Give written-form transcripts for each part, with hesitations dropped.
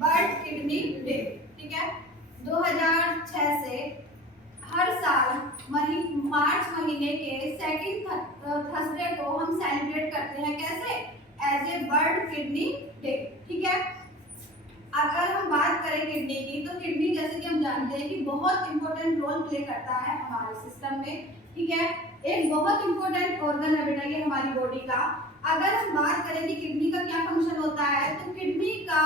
World kidney day. ठीक है, 2006 से हर साल मार्च महीने के सेकंड थर्सडे को हम सेलिब्रेट करते हैं, कैसे? As a world kidney day. ठीक है, अगर हम बात करें किडनी की, तो किडनी जैसे कि हम जानते हैं कि बहुत इंपॉर्टेंट रोल प्ले करता है हमारे सिस्टम में। ठीक है, एक बहुत इंपॉर्टेंट ऑर्गन है बेटा ये हमारी बॉडी का। अगर हम बात करें कि किडनी का क्या फंक्शन होता है, तो किडनी का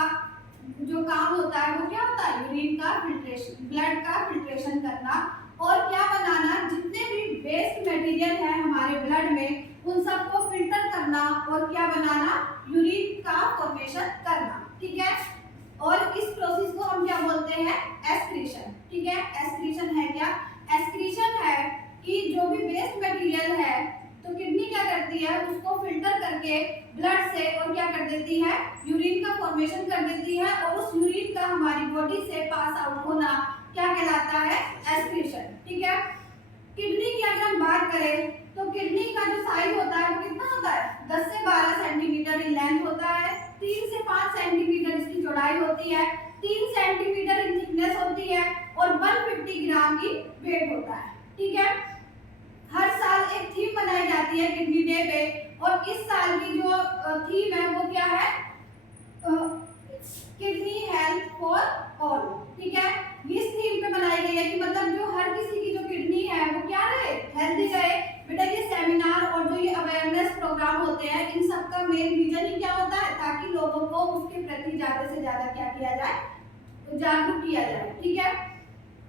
जो काम होता है वो क्या होता है? यूरिन का फिल्ट्रेशन, ब्लड का फिल्ट्रेशन करना और क्या बनाना, जितने भी वेस्ट मटेरियल है हमारे ब्लड में उन सबको फिल्टर करना और क्या बनाना? यूरिन का फॉर्मेशन करना। ठीक है, और इस प्रोसेस को हम क्या बोलते हैं? एस्क्रीशन। ठीक है, एस्क्रीशन है क्या? एस्क्रीशन है कि जो भी वेस्ट मटेरियल है तो किडनी क्या करती है? उसको फिल्टर करके ब्लड से और क्या कर देती है? यूरिन का फॉर्मेशन कर देती है, और उस यूरिन का हमारी बॉडी से पास आउट होना क्या कहलाता है? एस्क्रीशन। ठीक है, किडनी की अगर हम बात करें तो किडनी का जो साइज होता है वो कितना होता है? 10 से 12 सेंटीमीटर इन लेंथ होता है, 3 से 5 सेंटीमीटर इसकी चौड़ाई होती है, 3 सेंटीमीटर इन थिकनेस होती है और 150 ग्राम की वेट होता है। ठीक है, हर साल एक थीम बनाई जाती है किडनी डे पे, और इस साल की जो थीम है वो क्या है? Kidney health for all. ठीक है, इस थीम पे बनाई गई है कि मतलब जो हर किसी की जो किडनी है वो क्या रहे? हेल्दी रहे। बेटा ये सेमिनार और जो ये अवेयरनेस प्रोग्राम होते हैं, इन सब का मेन रीजन ही क्या होता है? ताकि लोगों को उसके प्रति ज्यादा से ज्यादा क्या किया जाए? जागरूक किया जाए। ठीक है,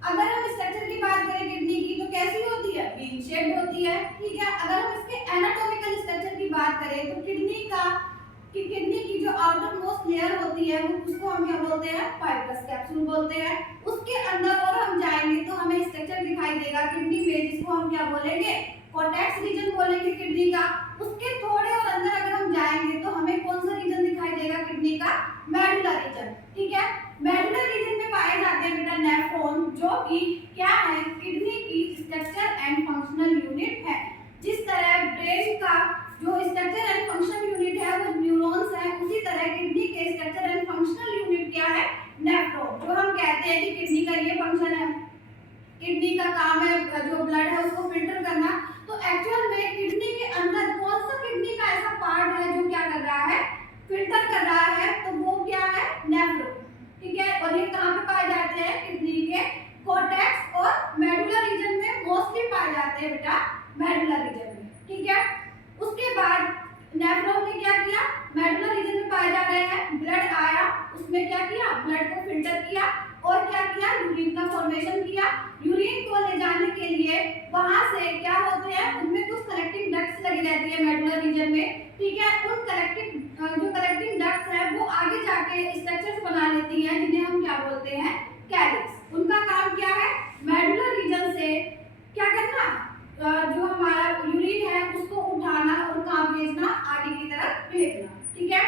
अगर हम स्ट्रक्चर की बात करें किडनी की, तो कैसी होती है? बीन शेप्ड होती है। ठीक है, अगर हम इसके एनाटॉमिकल स्ट्रक्चर की बात करें तो किडनी की जो आउटर मोस्ट लेयर होती है वो उसको हम क्या बोलते हैं? फाइब्रस कैप्सूल बोलते हैं। उसके अंदर और हम जाएंगे तो हमें स्ट्रक्चर दिखाई देगा किडनी में, जिसको हम क्या बोलेंगे? कॉर्टेक्स रीजन बोलेंगे किडनी का। उसके थोड़े और अंदर अगर हम जाएंगे तो हमें कौन सा रीजन दिखाई देगा किडनी का? Medulla reason. ठीक है, मेडुला रीजन में पाए जाते हैं बेटा नेफ्रॉन, जो कि क्या है? किडनी की स्ट्रक्चर एंड फंक्शनल यूनिट है। जिस तरह ब्रेन का जो स्ट्रक्चर एंड फंक्शनल यूनिट है वो न्यूरॉन्स है, उसी तरह किडनी के स्ट्रक्चर एंड फंक्शनल यूनिट क्या है? नेफ्रॉन। जो हम कहते हैं कि किडनी का ये फंक्शन है, किडनी का काम है जो ब्लड है उसको फिल्टर करना, तो एक्चुअल में किडनी के अंदर कौन सा किडनी का ऐसा पार्ट है जो क्या कर रहा है? फिल्टर कर रहा है, तो वो क्या है? नेफ्रॉन। ठीक है, और ये कहाँ पे पाए जाते हैं? किडनी के कॉर्टेक्स और मेडुला रीजन में मोस्टली पाए जाते हैं बेटा, मेडुला रीजन में। ठीक है, उसके बाद नेफ्रॉन ने क्या किया? मेडुला रीजन में पाए जा रहे हैं, ब्लड आया, उसमें क्या किया? ब्लड को फिल्टर किया और क्या किया? यूरिन का फॉर्मेशन किया। यूरिन को ले जाने के लिए वहां से क्या होते हैं? उनमें कुछ कलेक्टिंग डक्ट्स लगी रहती है मेडुला रीजन में। ठीक है, उन कलेक्टिंग डक्ट्स है वो आगे जाके स्ट्रक्चर्स बना लेती हैं, जिन्हें हम क्या बोलते हैं? कैलिक्स। उनका काम क्या है? मेडुला रीजन से क्या करना? जो हमारा यूरिन है उसको उठाना और कहाँ भेजना? आगे की तरफ भेजना। ठीक है,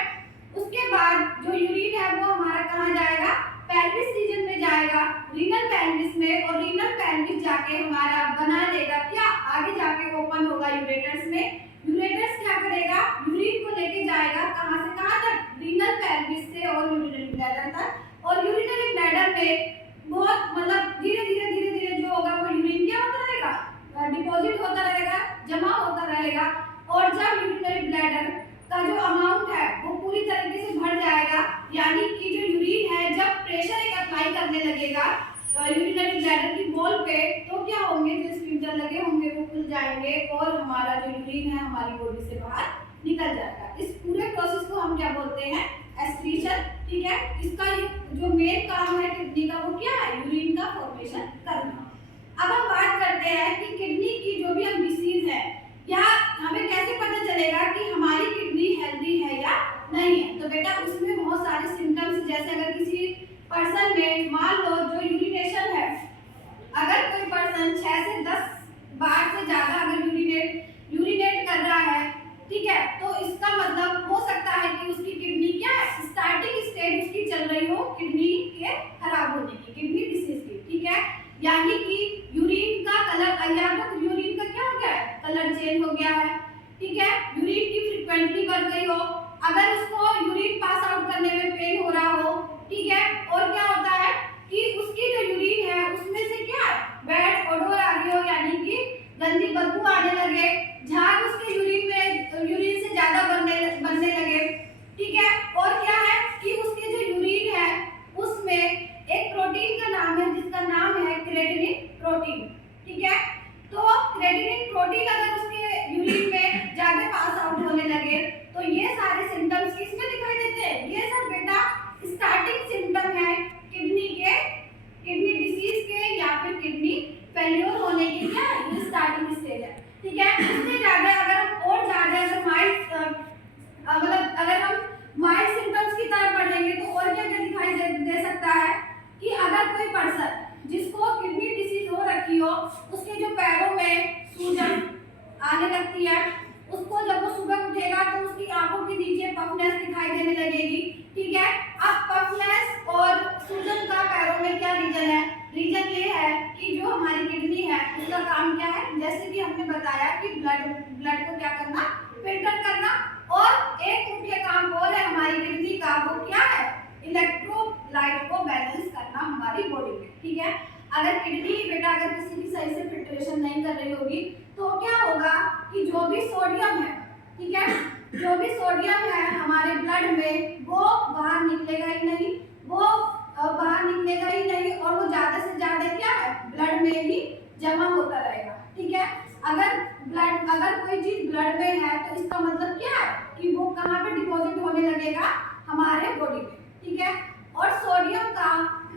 उसके बाद जो यूरिन है वो हमारा कहाँ जाएगा? पेल्विस रीजन में जाएगा, रीनल पेल्विस में, और रीनल पेल्विस जाके हमारा बना देगा क्या? आगे जाके ओपन होगा यूरेटर्स में। यूरेटर्स क्या करेगा? यूरिन को लेके जाएगा कहाँ से कहाँ तक? रीनल पेल्विस से और यूरिनरी ब्लैडर तक। और यूरिनरी ब्लैडर में बहुत मतलब धीरे धीरे जो होगा वो यूरिन क्या होता रहेगा? डिपॉजिट होता रहेगा, जमा होता रहेगा, और जब यूरिनरी ब्लैडर का जो अमाउंट है वो पूरी तरीके से भर जाएगा, यानी कि जो यूरिन है जब प्रेशर एक अप्लाई करने लगेगा यूरिनरी ब्लैडर की वॉल पे, तो क्या होंगे? जो स्फिंक्टर लगे होंगे वो खुल जाएंगे और हमारा जो यूरिन है हमारी बॉडी से बाहर निकल जाएगा। इस पूरे प्रोसेस को हम क्या बोलते हैं? एस्क्रीशन। ठीक है, इसका जो मेन काम है किडनी का वो क्या है? यूरिन का फॉर्मेशन करना। अब हम बात करते हैं कि किडनी की जो भी हम डिसीज है, या हमें कैसे पता चलेगा कि हमारी किडनी हेल्दी है या नहीं है? तो बेटा उसमें बहुत सारे सिम्टम्स, जैसे अगर किसी पर्सन में मान लो जो यूरिनेशन है, अगर कोई पर्सन 6 से 10 बार से ज्यादा अगर यूरिनेट कर रहा है, ठीक है, तो इसका मतलब हो सकता है कि उसकी किडनी क्या है? स्टार्टिंग स्टेज उसकी चल रही हो किडनी के खराब होने की, किडनी डिसीज की। ठीक है, यानी कि यूरिन का कलर, या तो यूरिन का क्या हो गया है? कलर चेंज हो गया है। ठीक है, यूरिन की फ्रीक्वेंसी बढ़ गई हो, अगर उसको यूरिन पास आउट करने में पेन हो रहा हो, ठीक है। और क्या होता है कि उसकी जो यूरिन है उसमें से क्या है, बैड ओडोर आ रही हो, यानी कि गंदी बदबू आने लगे, झाग उसके यूरिन से ज्यादा बनने लगे, ठीक है। और क्या है कि उसके जो यूरिन है उसमें एक प्रोटीन का नाम है जिसका नाम है क्रेटिनिन प्रोटीन, ठीक है। तो क्रेटिनिन प्रोटीन अगर उसके यूरिन में ज्यादा पास आउट होने लगे तो ये सारे सिम्टम्स किसमें दिखाई देते हैं, ये सब बेटा स्टार्टिंग सिम्टम है किडनी डिसीज के या फिर किडनी फेल्योर होने के, क्या है, ये स्टार्टिंग स्टेज है, ठीक है। इससे ज्यादा अगर हम और ज्यादा अगर माइल्ड सिम्टम्स की तरफ बढ़ेंगे तो और क्या क्या दिखाई दे सकता है कि अगर कोई पर्सन जिसको किडनी डिसीज हो रखी हो उसके जो पैरों में सूजन आने लगती है, उसको जब वो सुबह उठेगा तो उसकी आंखों के नीचे पफनेस दिखाई देने लगेगी, ठीक है। अब पफनेस और सूजन का पैरों में क्या रीजन है, रीजन ये है कि जो हमारी किडनी है उसका काम क्या है, जैसे कि हमने बताया कि ब्लड को क्या करना, फिल्टर करना, और एक मुख्य काम और है हमारी किडनी का, वो क्या है, इलेक्ट्रोलाइट को बैलेंस करना हमारी बॉडी में, ठीक है। अगर किडनी बेटा अगर किसी की सही से फिल्ट्रेशन नहीं कर रही होगी तो क्या होगा कि जो भी सोडियम है, ठीक है, जो भी सोडियम है हमारे ब्लड में वो बाहर निकलेगा ही नहीं, और वो ज्यादा से ज्यादा क्या है, ब्लड में ही जमा होता रहेगा, ठीक है। अगर कोई चीज ब्लड में है तो इसका मतलब क्या है कि वो कहाँ पे डिपॉजिट होने लगेगा, हमारे बॉडी में, ठीक है। और सोडियम का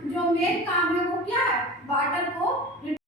जो मेन काम है वो क्या है, वाटर को